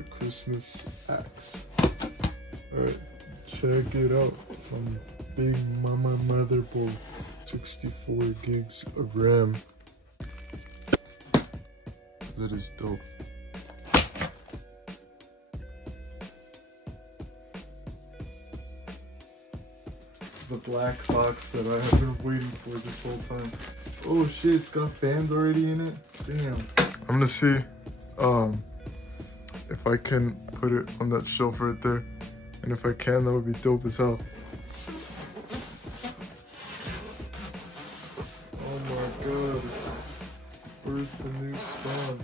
the Christmas axe. Alright, check it out. From Big Mama motherboard. 64 gigs of RAM. That is dope. The black box that I have been waiting for this whole time. Oh shit, it's got fans already in it? Damn. I'm gonna see if I can put it on that shelf right there. And if I can, that would be dope as hell. Oh my god. Where's the new spawn?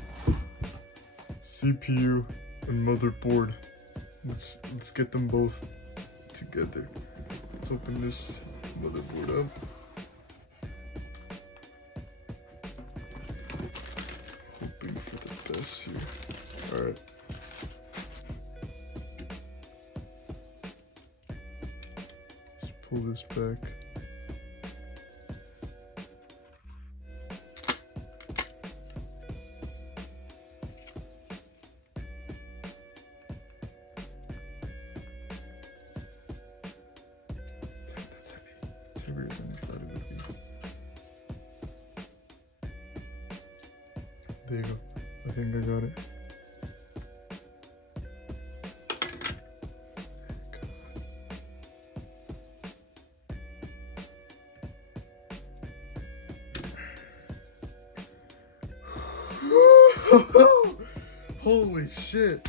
CPU and motherboard. Let's get them both together. Let's open this motherboard up. Hoping for the best here. Alright. Just pull this back. There you go. I think I got it. Holy shit.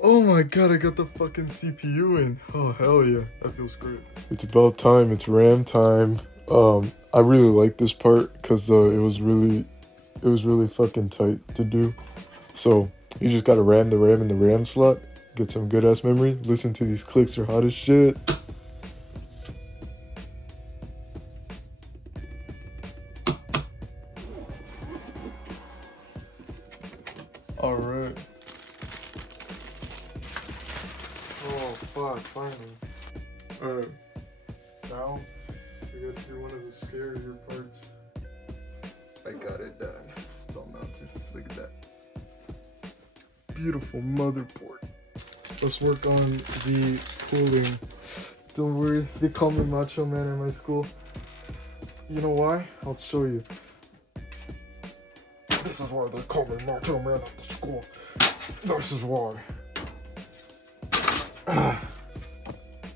Oh my god, I got the fucking CPU in. Oh hell yeah, that feels great. It's about time, it's RAM time. I really like this part because it was really fucking tight to do. So you just gotta ram the RAM in the RAM slot, get some good ass memory. Listen to these clicks, are hot as shit. All right. Oh fuck, finally. All right. Now we gotta do one of the scarier parts. I got it done. It's all mounted. Look at that. Beautiful motherboard. Let's work on the cooling. Don't worry, they call me Macho Man in my school. You know why? I'll show you. This is why they call me Macho Man at the school. This is why.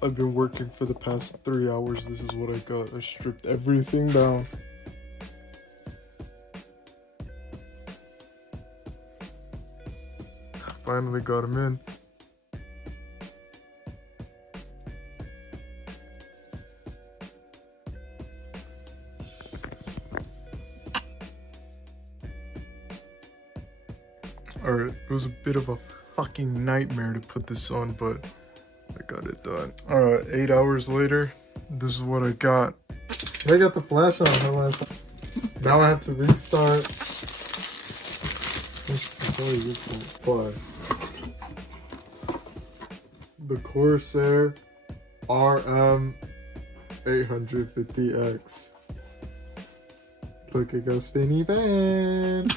I've been working for the past 3 hours. This is what I got. I stripped everything down. Finally got him in. Alright, it was a bit of a fucking nightmare to put this on, but I got it done. Alright, 8 hours later, this is what I got. I got the flash on. Now I have to restart. This is really useful, but the Corsair RM 850X. Look, I got spinny fan.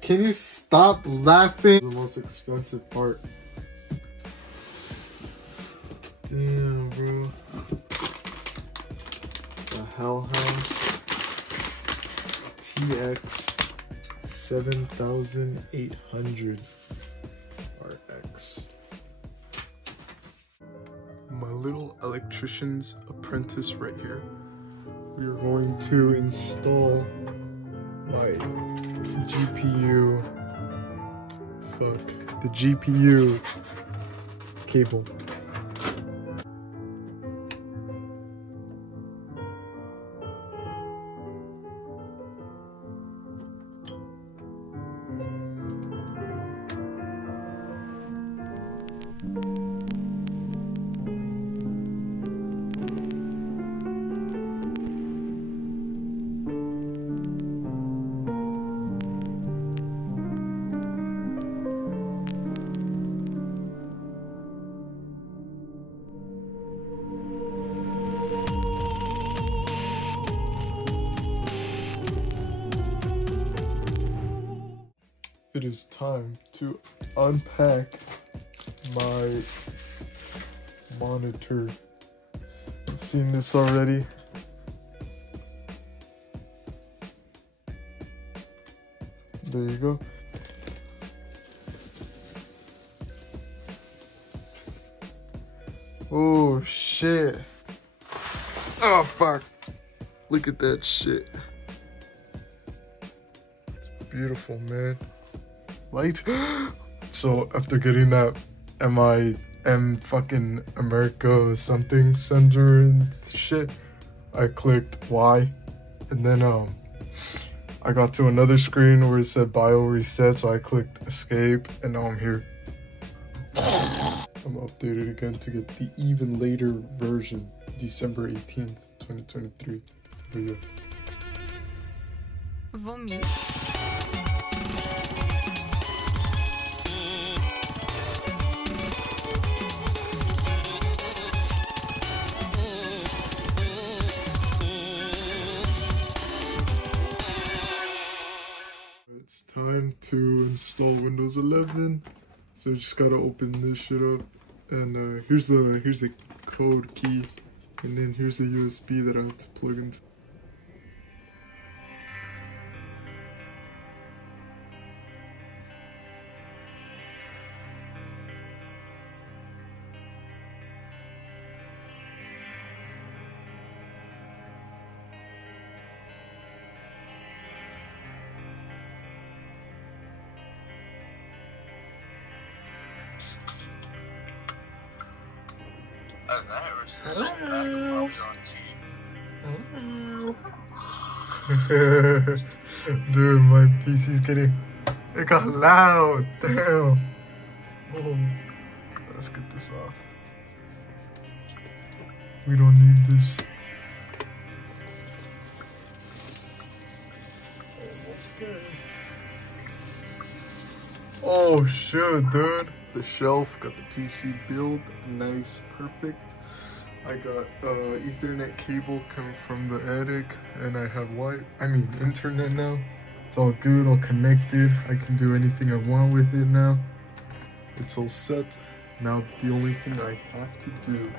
Can you stop laughing? The most expensive part. Damn, bro. The Harem TX 7800 RX. My little electrician's apprentice right here. We are going to install my GPU. Fuck. The GPU cable. It is time to to unpack my monitor. I've seen this already. There you go. Oh shit. Oh fuck. Look at that shit. It's beautiful, man. Light. So after getting that M fucking America something sender and shit, I clicked Y, and then I got to another screen where it said bio reset, so I clicked escape, and now I'm here. I'm updated again to get the even later version, December 18th, 2023. But yeah. Vomi. It's time to install Windows 11. So you just gotta open this shit up, and here's the code key, and then here's the USB that I have to plug into. Hello. Dude, my PC's getting... It got loud! Damn! Oh, let's get this off. We don't need this. Almost there. Oh shit, dude! The shelf, got the PC build, nice, perfect. I got Ethernet cable coming from the attic, and I have internet now. It's all good, all connected. I can do anything I want with it now. It's all set. Now the only thing I have to do